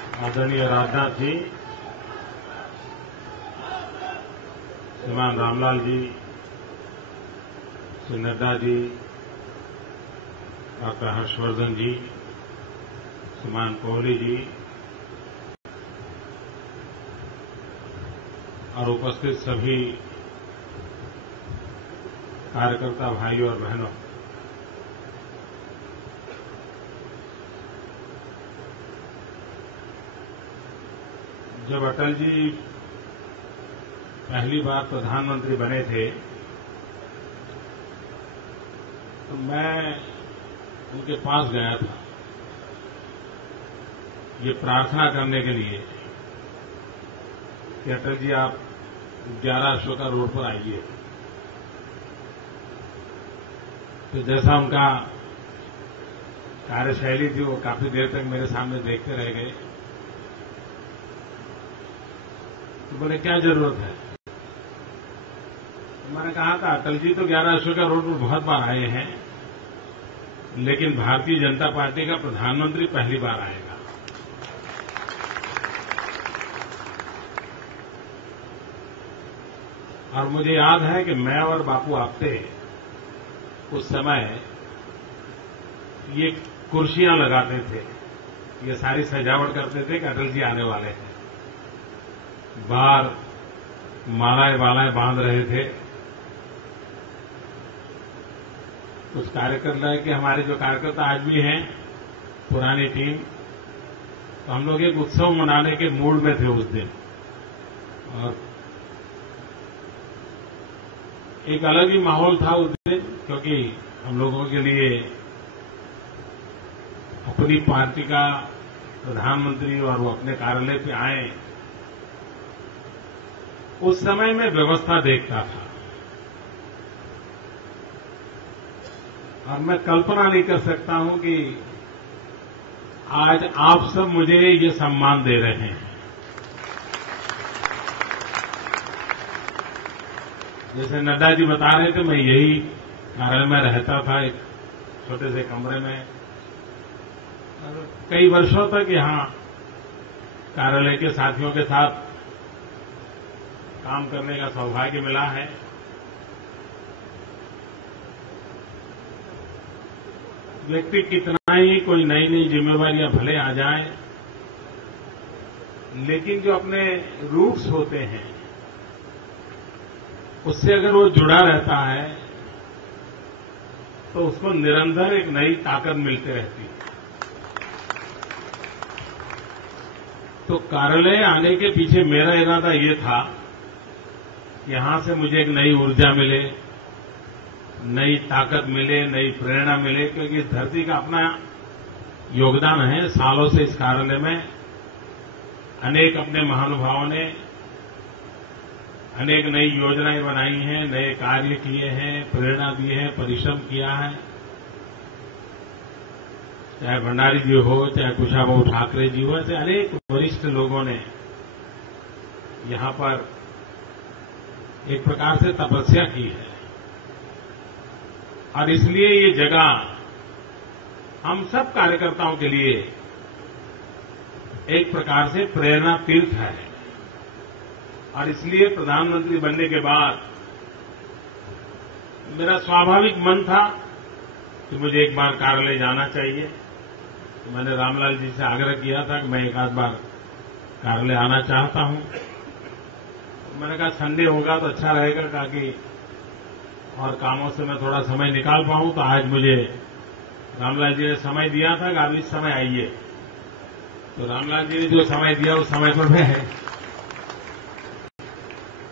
आदरणीय राजनाथ जी, श्रीमान रामलाल जी, श्री नड्डा जी, डॉक्टर हर्षवर्धन जी, श्रीमान कोहली जी और उपस्थित सभी कार्यकर्ता भाइयों और बहनों, जब अटल जी पहली बार प्रधानमंत्री बने थे तो मैं उनके पास गया था ये प्रार्थना करने के लिए कि अटल जी आप 11 अशोका रोड पर आइए। तो जैसा उनका कार्यशैली थी वो काफी देर तक मेरे सामने देखते रह गए। तो बोले क्या जरूरत है? तो मैंने कहा था अटल जी तो 11 अशोका रोड पर बहुत बार आए हैं, लेकिन भारतीय जनता पार्टी का प्रधानमंत्री पहली बार आएगा। और मुझे याद है कि मैं और बापू आपटे उस समय ये कुर्सियां लगाते थे, ये सारी सजावट करते थे कि अटल जी आने वाले हैं। बाहर मालाएं बालाएं बांध रहे थे। कुछ कार्यकर्ता कि हमारे जो कार्यकर्ता आज भी हैं, पुरानी टीम, तो हम लोग एक उत्सव मनाने के मूड में थे उस दिन। और एक अलग ही माहौल था उस दिन, क्योंकि हम लोगों के लिए अपनी पार्टी का प्रधानमंत्री और वो अपने कार्यालय पे आए। उस समय मैं व्यवस्था देखता था और मैं कल्पना नहीं कर सकता हूं कि आज आप सब मुझे ये सम्मान दे रहे हैं। जैसे नड्डा जी बता रहे थे, मैं यही कार्यालय में रहता था, एक छोटे से कमरे में। कई वर्षों तक यहां कार्यालय के साथियों के साथ काम करने का सौभाग्य मिला है। व्यक्ति कितना ही कोई नई नई जिम्मेवारियां भले आ जाएं, लेकिन जो अपने रूट्स होते हैं उससे अगर वो जुड़ा रहता है तो उसको निरंतर एक नई ताकत मिलती रहती है। तो कार्यालय आने के पीछे मेरा इरादा ये था, यहां से मुझे एक नई ऊर्जा मिले, नई ताकत मिले, नई प्रेरणा मिले, क्योंकि इस धरती का अपना योगदान है। सालों से इस कार्यालय में अनेक अपने महानुभावों ने अनेक नई योजनाएं बनाई हैं, नए कार्य किए हैं, प्रेरणा दी है, परिश्रम किया है। चाहे भंडारी जी हो, चाहे कुशाभाऊ ठाकरे जी हो, ऐसे अनेक वरिष्ठ लोगों ने यहां पर एक प्रकार से तपस्या की है। और इसलिए ये जगह हम सब कार्यकर्ताओं के लिए एक प्रकार से प्रेरणा तीर्थ है। और इसलिए प्रधानमंत्री बनने के बाद मेरा स्वाभाविक मन था कि मुझे एक बार कार्यालय जाना चाहिए। तो मैंने रामलाल जी से आग्रह किया था कि मैं एक आध बार कार्यालय आना चाहता हूं। तो मैंने कहा संडे होगा तो अच्छा रहेगा, ताकि और कामों से मैं थोड़ा समय निकाल पाऊं। तो आज मुझे रामलाल जी ने समय दिया था कि आप इस समय आइए। तो रामलाल जी ने जो समय दिया उस समय पर मैं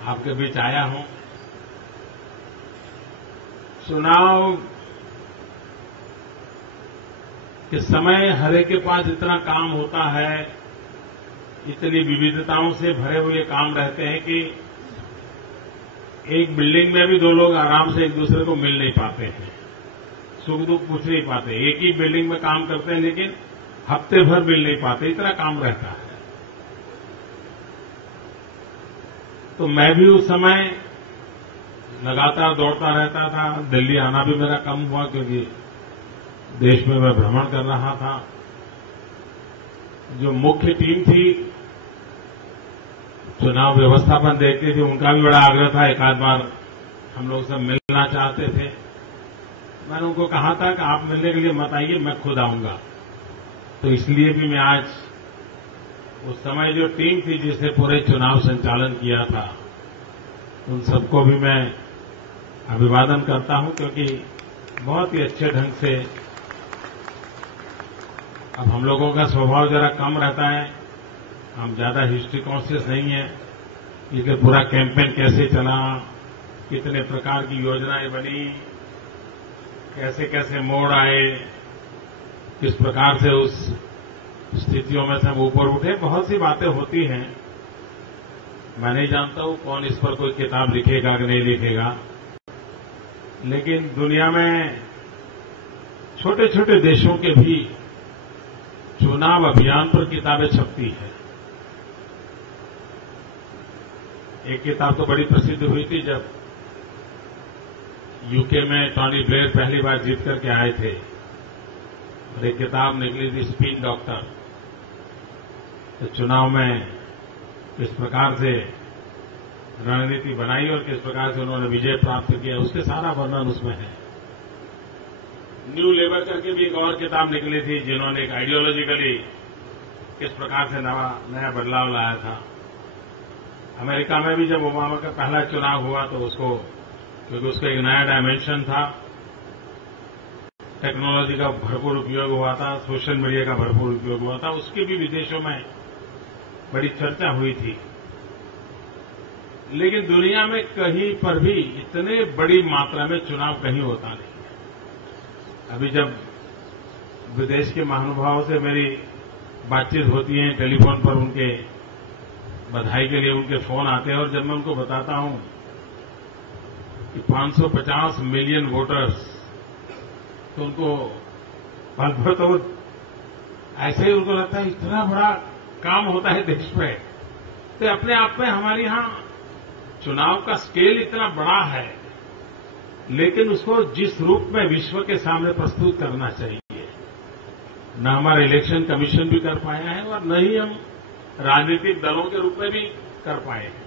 आपके बीच आया हूं। चुनाव के समय हर एक के पास इतना काम होता है, इतनी विविधताओं से भरे हुए काम रहते हैं कि एक बिल्डिंग में भी दो लोग आराम से एक दूसरे को मिल नहीं पाते हैं, सुख दुख पूछ नहीं पाते। एक ही बिल्डिंग में काम करते हैं लेकिन हफ्ते भर मिल नहीं पाते, इतना काम रहता है। तो मैं भी उस समय लगातार दौड़ता रहता था। दिल्ली आना भी मेरा कम हुआ क्योंकि देश में मैं भ्रमण कर रहा था। जो मुख्य टीम थी चुनाव व्यवस्थापन देखती थी, उनका भी बड़ा आग्रह था, एक आध बार हम लोग सब मिलना चाहते थे। मैंने उनको कहा था कि आप मिलने के लिए मत आइए, मैं खुद आऊंगा। तो इसलिए भी मैं आज उस समय जो टीम थी जिसने पूरे चुनाव संचालन किया था, उन सबको भी मैं अभिवादन करता हूं, क्योंकि बहुत ही अच्छे ढंग से, अब हम लोगों का स्वभाव जरा कम रहता है, हम ज्यादा हिस्ट्री कॉन्शियस नहीं है, इसलिए पूरा कैंपेन कैसे चला, कितने प्रकार की योजनाएं बनी, कैसे कैसे मोड़ आए, किस प्रकार से उस स्थितियों में से हम ऊपर उठे, बहुत सी बातें होती हैं। मैं नहीं जानता हूं कौन इस पर कोई किताब लिखेगा कि नहीं लिखेगा, लेकिन दुनिया में छोटे छोटे देशों के भी चुनाव अभियान पर किताबें छपती हैं। एक किताब तो बड़ी प्रसिद्ध हुई थी जब यूके में टॉनी ब्लेयर पहली बार जीत करके आए थे, और एक किताब निकली थी स्पिन डॉक्टर। तो चुनाव में किस प्रकार से रणनीति बनाई और किस प्रकार से उन्होंने विजय प्राप्त किया, उसके सारा वर्णन उसमें है। न्यू लेबर करके भी एक और किताब निकली थी, जिन्होंने एक आइडियोलॉजिकली किस प्रकार से नया बदलाव लाया था। अमेरिका में भी जब ओबामा का पहला चुनाव हुआ तो उसको, क्योंकि उसका एक नया डायमेंशन था, टेक्नोलॉजी का भरपूर उपयोग हुआ था, सोशल मीडिया का भरपूर उपयोग हुआ था, उसकी भी विदेशों में बड़ी चर्चा हुई थी। लेकिन दुनिया में कहीं पर भी इतने बड़ी मात्रा में चुनाव कहीं होता नहीं है। अभी जब विदेश के महानुभावों से मेरी बातचीत होती है, टेलीफोन पर उनके बधाई के लिए उनके फोन आते हैं, और जब मैं उनको बताता हूं कि 550 मिलियन वोटर्स, तो उनको पल भर तो ऐसे ही उनको लगता है इतना बड़ा काम होता है देश में। तो अपने आप में हमारे यहां चुनाव का स्केल इतना बड़ा है, लेकिन उसको जिस रूप में विश्व के सामने प्रस्तुत करना चाहिए, न हमारा इलेक्शन कमीशन भी कर पाया है और न ही हम राजनीतिक दलों के रूप में भी कर पाए हैं।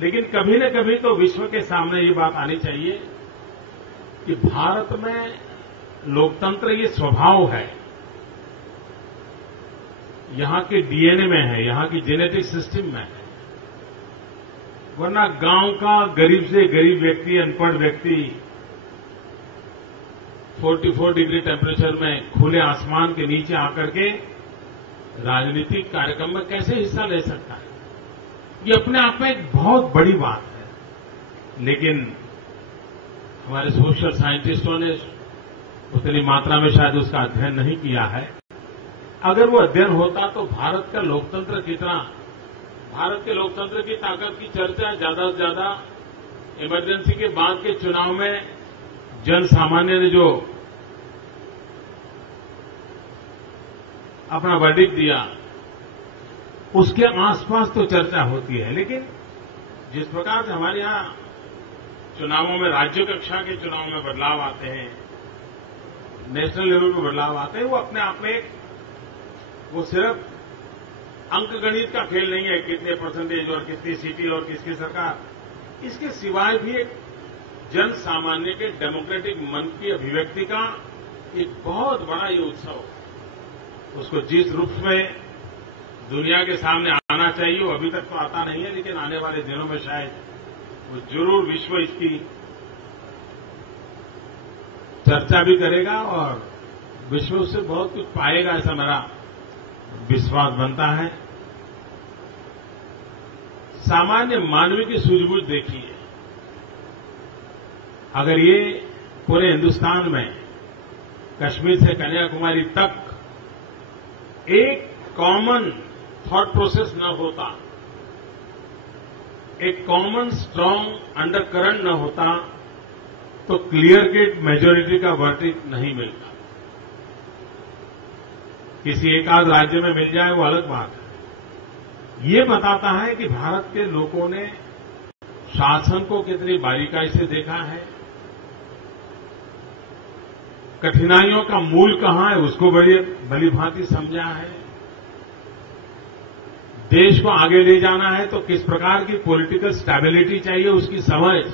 लेकिन कभी न कभी तो विश्व के सामने ये बात आनी चाहिए कि भारत में लोकतंत्र ये स्वभाव है, यहां के डीएनए में है, यहां की जेनेटिक सिस्टम में है। वरना गांव का गरीब से गरीब व्यक्ति, अनपढ़ व्यक्ति 44 डिग्री टेम्परेचर में खुले आसमान के नीचे आकर के राजनीतिक कार्यक्रम में कैसे हिस्सा ले सकता है? ये अपने आप में एक बहुत बड़ी बात है। लेकिन हमारे सोशल साइंटिस्टों ने उतनी मात्रा में शायद उसका अध्ययन नहीं किया है। अगर वो अध्ययन होता तो भारत का लोकतंत्र कितना, भारत के लोकतंत्र की ताकत की चर्चा ज्यादा से ज्यादा इमरजेंसी के बाद के चुनाव में जन सामान्य ने जो अपना वर्डिक्ट दिया, उसके आसपास तो चर्चा होती है। लेकिन जिस प्रकार से हमारे यहां चुनावों में, राज्य कक्षा के चुनाव में बदलाव आते हैं, नेशनल लेवल पर बदलाव आते हैं, वो अपने आप में वो सिर्फ अंकगणित का खेल नहीं है, कितने परसेंटेज और कितनी सीटें और किसकी सरकार। इसके सिवाय भी एक जन सामान्य के डेमोक्रेटिक मन की अभिव्यक्ति का एक बहुत बड़ा ये उत्सव, उसको जिस रूप में दुनिया के सामने आना चाहिए वो अभी तक तो आता नहीं है, लेकिन आने वाले दिनों में शायद वो जरूर विश्व इसकी चर्चा भी करेगा और विश्व उससे बहुत कुछ पाएगा, ऐसा मेरा विश्वास बनता है। सामान्य मानवीय की सूझबूझ देखिए, अगर ये पूरे हिंदुस्तान में कश्मीर से कन्याकुमारी तक एक कॉमन थॉट प्रोसेस न होता, एक कॉमन स्ट्रांग अंडरकरंट न होता, तो क्लियर कट मेजोरिटी का वर्डिक्ट नहीं मिलता। किसी एक आध राज्य में मिल जाए वो अलग बात है। ये बताता है कि भारत के लोगों ने शासन को कितनी बारीकाई से देखा है, कठिनाइयों का मूल कहां है उसको बड़ी भली भांति समझा है, देश को आगे ले जाना है तो किस प्रकार की पॉलिटिकल स्टेबिलिटी चाहिए, उसकी समझ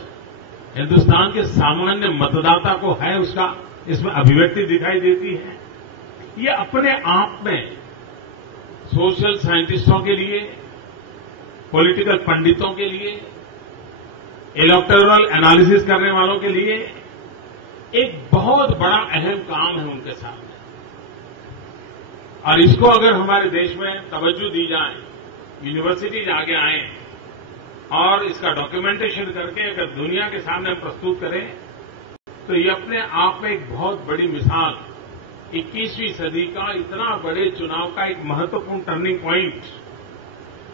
हिंदुस्तान के सामान्य मतदाता को है, उसका इसमें अभिव्यक्ति दिखाई देती है। ये अपने आप में सोशल साइंटिस्टों के लिए, पॉलिटिकल पंडितों के लिए, इलेक्टोरल एनालिसिस करने वालों के लिए एक बहुत बड़ा अहम काम है उनके सामने। और इसको अगर हमारे देश में तवज्जो दी जाए, यूनिवर्सिटीज आगे आए और इसका डॉक्यूमेंटेशन करके अगर दुनिया के सामने हम प्रस्तुत करें, तो ये अपने आप में एक बहुत बड़ी मिसाल, 21वीं सदी का इतना बड़े चुनाव का एक महत्वपूर्ण टर्निंग पॉइंट,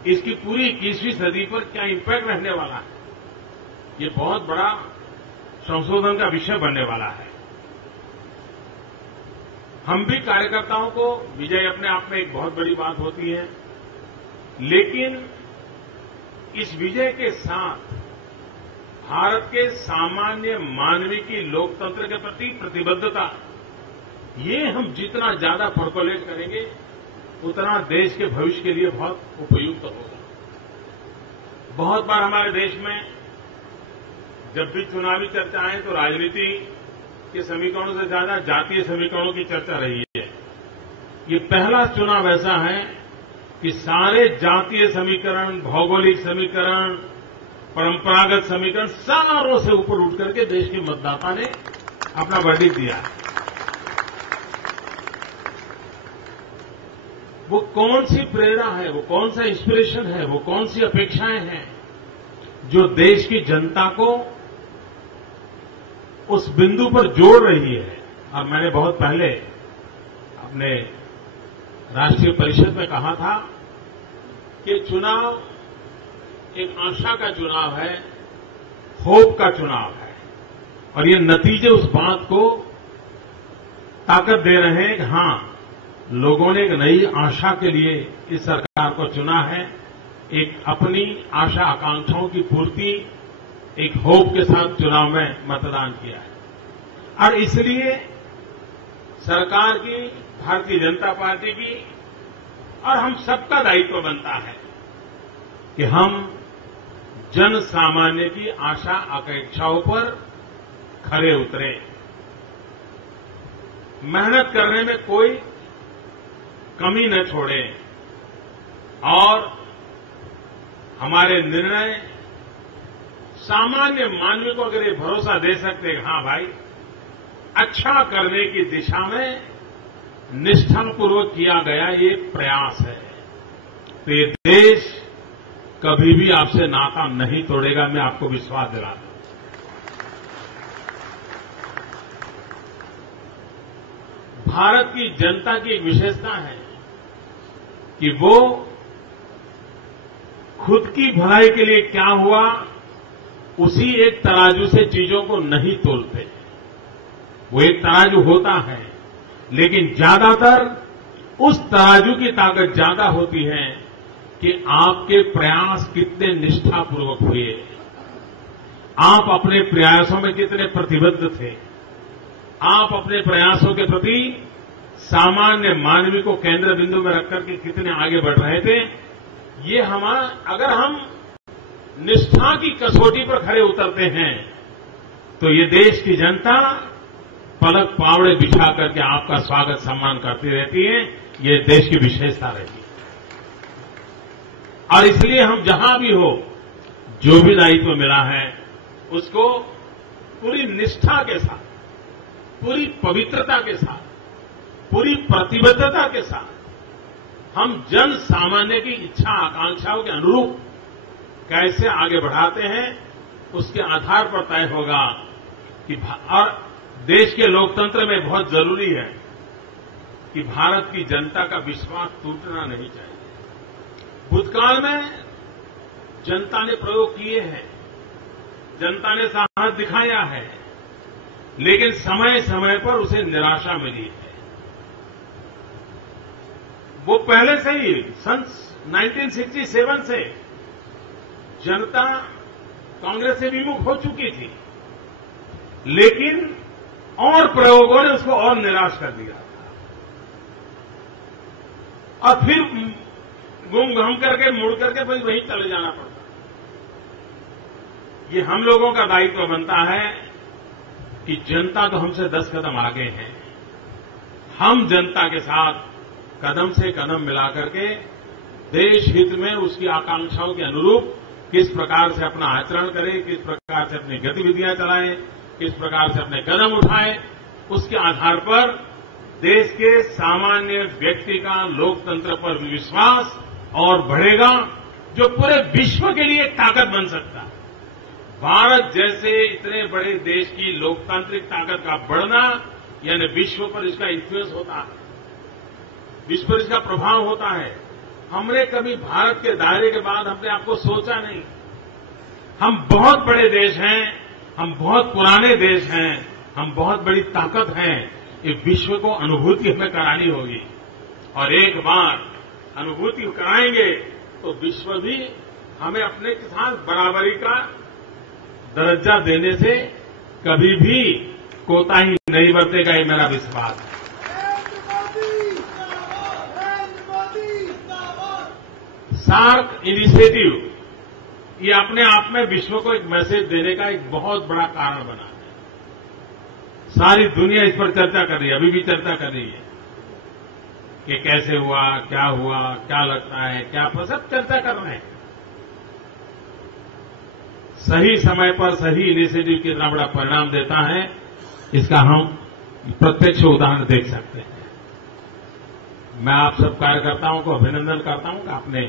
इसकी पूरी 21वीं सदी पर क्या इम्पैक्ट रहने वाला है, ये बहुत बड़ा संशोधन का विषय बनने वाला है। हम भी कार्यकर्ताओं को, विजय अपने आप में एक बहुत बड़ी बात होती है, लेकिन इस विजय के साथ भारत के सामान्य मानवीय की लोकतंत्र के प्रति प्रतिबद्धता, ये हम जितना ज्यादा परकोलेट करेंगे उतना देश के भविष्य के लिए बहुत उपयुक्त होगा। बहुत बार हमारे देश में जब भी चुनावी चर्चा आए तो राजनीति के समीकरणों से ज्यादा जातीय समीकरणों की चर्चा रही है। ये पहला चुनाव ऐसा है कि सारे जातीय समीकरण, भौगोलिक समीकरण, परंपरागत समीकरण सारों से ऊपर उठ करके देश के मतदाता ने अपना वर्डिक्ट दिया है। वो कौन सी प्रेरणा है, वो कौन सा इंस्पिरेशन है, वो कौन सी अपेक्षाएं हैं जो देश की जनता को उस बिंदु पर जोड़ रही है। और मैंने बहुत पहले अपने राष्ट्रीय परिषद में कहा था कि चुनाव एक आशा का चुनाव है, होप का चुनाव है, और ये नतीजे उस बात को ताकत दे रहे हैं कि हां, लोगों ने एक नई आशा के लिए इस सरकार को चुना है, एक अपनी आशा आकांक्षाओं की पूर्ति, एक होप के साथ चुनाव में मतदान किया है। और इसलिए सरकार की, भारतीय जनता पार्टी की और हम सबका दायित्व बनता है कि हम जन सामान्य की आशा आकांक्षाओं पर खरे उतरे, मेहनत करने में कोई कमी न छोड़ें और हमारे निर्णय सामान्य मानवीय को अगर ये भरोसा दे सकते हैं, हां भाई, अच्छा करने की दिशा में निष्ठापूर्वक किया गया ये प्रयास है, तो ये देश कभी भी आपसे नाता नहीं तोड़ेगा, मैं आपको विश्वास दिलाता हूं। भारत की जनता की एक विशेषता है कि वो खुद की भलाई के लिए क्या हुआ उसी एक तराजू से चीजों को नहीं तोलते। वो एक तराजू होता है, लेकिन ज्यादातर उस तराजू की ताकत ज्यादा होती है कि आपके प्रयास कितने निष्ठापूर्वक हुए, आप अपने प्रयासों में कितने प्रतिबद्ध थे, आप अपने प्रयासों के प्रति सामान्य मानवीय को केंद्र बिंदु में रखकर के कितने आगे बढ़ रहे थे। ये अगर हम निष्ठा की कसौटी पर खड़े उतरते हैं तो ये देश की जनता पलक पावड़े बिछा करके आपका स्वागत सम्मान करती रहती है। ये देश की विशेषता रहती है और इसलिए हम जहां भी हो, जो भी दायित्व मिला है उसको पूरी निष्ठा के साथ, पूरी पवित्रता के साथ, पूरी प्रतिबद्धता के साथ हम जन सामान्य की इच्छा आकांक्षाओं के अनुरूप कैसे आगे बढ़ाते हैं, उसके आधार पर तय होगा कि और देश के लोकतंत्र में बहुत जरूरी है कि भारत की जनता का विश्वास टूटना नहीं चाहिए। भूतकाल में जनता ने प्रयोग किए हैं, जनता ने साहस दिखाया है, लेकिन समय समय पर उसे निराशा मिली है। वो पहले से ही सन 1967 से जनता कांग्रेस से विमुख हो चुकी थी, लेकिन और प्रयोगों ने उसको और निराश कर दिया। और फिर गुम घम करके मुड़ करके फिर वहीं चले जाना पड़ता। ये हम लोगों का दायित्व बनता है कि जनता तो हमसे 10 कदम आगे है, हम जनता के साथ कदम से कदम मिला करके देश हित में उसकी आकांक्षाओं के अनुरूप किस प्रकार से अपना आचरण करें, किस प्रकार से अपनी गतिविधियां चलाएं, किस प्रकार से अपने कदम उठाएं, उसके आधार पर देश के सामान्य व्यक्ति का लोकतंत्र पर विश्वास और बढ़ेगा, जो पूरे विश्व के लिए एक ताकत बन सकता है। भारत जैसे इतने बड़े देश की लोकतांत्रिक ताकत का बढ़ना यानी विश्व पर इसका इन्फ्लुएंस होता है, विश्व पर इसका प्रभाव होता है। हमने कभी भारत के दायरे के बाद अपने आप को सोचा नहीं। हम बहुत बड़े देश हैं, हम बहुत पुराने देश हैं, हम बहुत बड़ी ताकत हैं। ये विश्व को अनुभूति हमें करानी होगी और एक बार अनुभूति कराएंगे तो विश्व भी हमें अपने के साथ बराबरी का दर्जा देने से कभी भी कोताही नहीं बरतेगा, ये मेरा विश्वास है। सार्क इनिशिएटिव ये अपने आप में विश्व को एक मैसेज देने का एक बहुत बड़ा कारण बना है। सारी दुनिया इस पर चर्चा कर रही है, अभी भी चर्चा कर रही है कि कैसे हुआ, क्या लगता है, क्या सब चर्चा कर रहे हैं। सही समय पर सही इनिशिएटिव कितना बड़ा परिणाम देता है, इसका हम प्रत्यक्ष उदाहरण देख सकते हैं। मैं आप सब कार्यकर्ताओं को अभिनंदन करता हूं कि आपने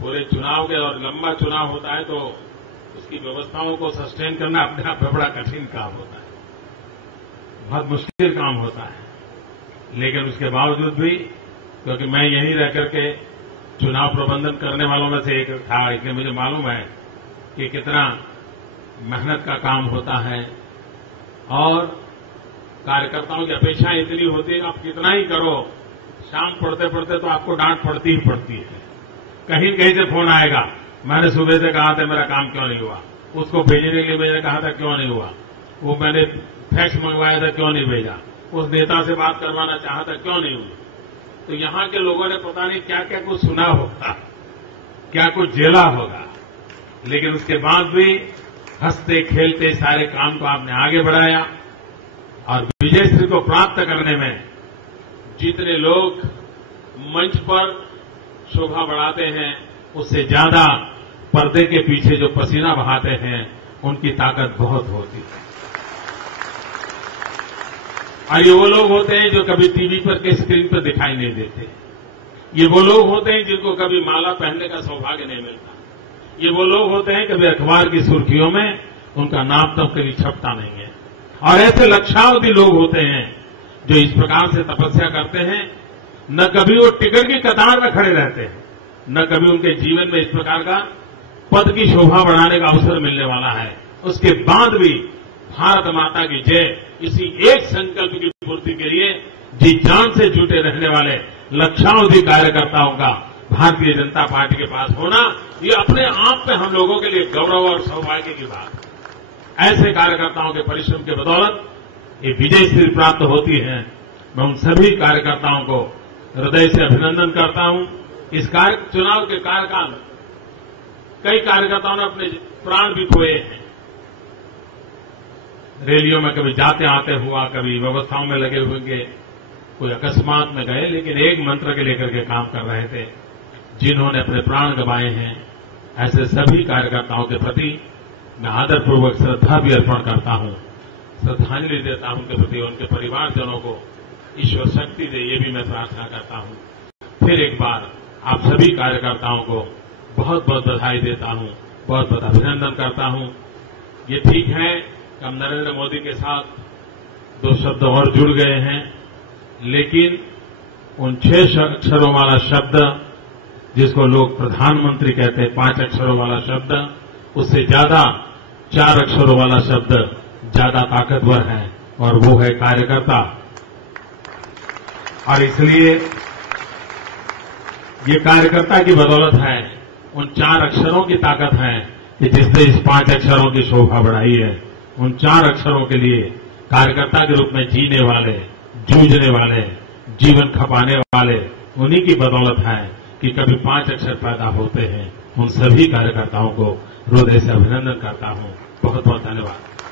पूरे चुनाव के, और लंबा चुनाव होता है तो उसकी व्यवस्थाओं को सस्टेन करना अपने आप में बड़ा कठिन काम होता है, बहुत मुश्किल काम होता है। लेकिन उसके बावजूद भी, क्योंकि मैं यहीं रह करके चुनाव प्रबंधन करने वालों में से एक था, इसलिए मुझे मालूम है कि कितना मेहनत का काम होता है और कार्यकर्ताओं की अपेक्षाएं इतनी होती है कि आप कितना ही करो, शाम पढ़ते पढ़ते तो आपको डांट पड़ती ही पड़ती है। कहीं कहीं से फोन आएगा, मैंने सुबह से कहा था मेरा काम क्यों नहीं हुआ, उसको भेजने के लिए मैंने कहा था क्यों नहीं हुआ, वो मैंने फैक्स मंगवाया था क्यों नहीं भेजा, उस नेता से बात करवाना चाहा था क्यों नहीं हुई। तो यहां के लोगों ने पता नहीं क्या क्या कुछ सुना होगा, क्या कुछ झेला होगा, लेकिन उसके बाद भी हंसते खेलते सारे काम को आपने आगे बढ़ाया और विजयश्री को प्राप्त करने में जितने लोग मंच पर शोभा बढ़ाते हैं, उससे ज्यादा पर्दे के पीछे जो पसीना बहाते हैं उनकी ताकत बहुत होती है। और ये वो लोग होते हैं जो कभी टीवी पर के स्क्रीन पर दिखाई नहीं देते, ये वो लोग होते हैं जिनको कभी माला पहनने का सौभाग्य नहीं मिलता, ये वो लोग होते हैं कभी अखबार की सुर्खियों में उनका नाम तब कभी छपता नहीं है। और ऐसे लक्षावधि लोग होते हैं जो इस प्रकार से तपस्या करते हैं, न कभी वो टिकट की कतार में खड़े रहते हैं, न कभी उनके जीवन में इस प्रकार का पद की शोभा बढ़ाने का अवसर मिलने वाला है। उसके बाद भी भारत माता की जय, इसी एक संकल्प की पूर्ति के लिए जी जान से जुटे रहने वाले लक्षावधि कार्यकर्ताओं का भारतीय जनता पार्टी के पास होना, ये अपने आप में हम लोगों के लिए गौरव और सौभाग्य की बात है। ऐसे कार्यकर्ताओं के परिश्रम के बदौलत ये विजयश्री प्राप्त होती है। मैं उन सभी कार्यकर्ताओं को हृदय से अभिनंदन करता हूं। इस चुनाव के कार्यकाल में कई कार्यकर्ताओं ने अपने प्राण भी खोए हैं, रैलियों में कभी जाते आते हुआ, कभी व्यवस्थाओं में लगे हुए, कोई अकस्मात में गए, लेकिन एक मंत्र के लेकर के काम कर रहे थे। जिन्होंने अपने प्राण गंवाए हैं, ऐसे सभी कार्यकर्ताओं के प्रति मैं आदरपूर्वक श्रद्धा भी अर्पण करता हूं, श्रद्धांजलि देता हूं उनके प्रति, उनके परिवारजनों को ईश्वर शक्ति दे, ये भी मैं प्रार्थना करता हूं। फिर एक बार आप सभी कार्यकर्ताओं को बहुत बहुत बधाई देता हूं, बहुत बहुत अभिनंदन करता हूं। ये ठीक है कि हम नरेंद्र मोदी के साथ 2 शब्द और जुड़ गए हैं, लेकिन उन 6 अक्षरों वाला शब्द जिसको लोग प्रधानमंत्री कहते हैं, 5 अक्षरों वाला शब्द, उससे ज्यादा 4 अक्षरों वाला शब्द ज्यादा ताकतवर है, और वो है कार्यकर्ता। और इसलिए ये कार्यकर्ता की बदौलत है, उन 4 अक्षरों की ताकत है कि जिसने इस 5 अक्षरों की शोभा बढ़ाई है। उन 4 अक्षरों के लिए कार्यकर्ता के रूप में जीने वाले, जूझने वाले, जीवन खपाने वाले उन्हीं की बदौलत है कि कभी 5 अक्षर पैदा होते हैं। उन सभी कार्यकर्ताओं को हृदय से अभिनंदन करता हूं। बहुत बहुत धन्यवाद।